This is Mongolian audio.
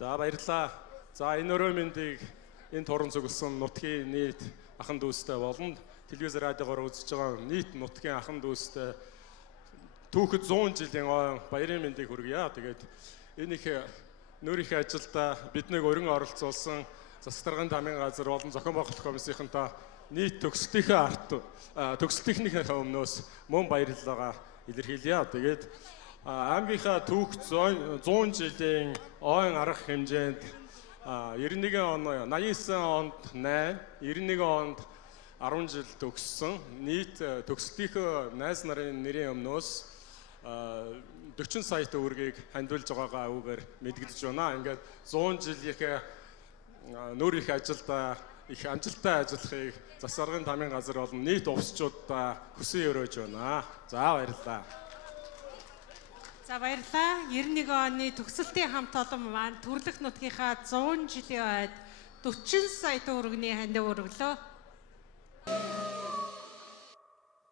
За баярлалаа. За энэ өрөө мэндийг энэ туран зөвлөсөн нутгийн нийт ахын дүүстэй болон телевиз радиогоор үзэж байгаа нийт нутгийн ахын дүүстэй түүхэд 100 жилийн баярын мэндийг хүргье. Тэгээд энэ их нөр их ажилдаа биднийг өргөн оролцуулсан засаг дарганы тамийн газар болон зохион байгуулалт комиссийнхэнтэй нийт төгсөлтийнхний өмнөөс мөн баярлалаа илэрхийлье. Тэгээд аймгийнхаа түүх 100 жилийн ойн арга хэмжээнд 91 он 89 онд 8, 91 онд 10 жил төгссөн нийт төгсөлтийнхөө найз нарын нэрийн өмнөөс 40 сая төгрөгийг хандуулж байгаагаа үгээр мэдгдэж байна. Ингээд 100 жилийнхээ нөр их ажилдаа их амжилттай ажиллахыг засаг дарганы тамийн газар болон нийт увсчуудаа хүсэн өрөөж байна. За баярлалаа. За баярлалаа. 91 оны төгсөлтийн хамт олон маань Түрлэх нутгийнхаа 100 жилийн ойд 40 сая төгрөгийн хандив өргөлөө.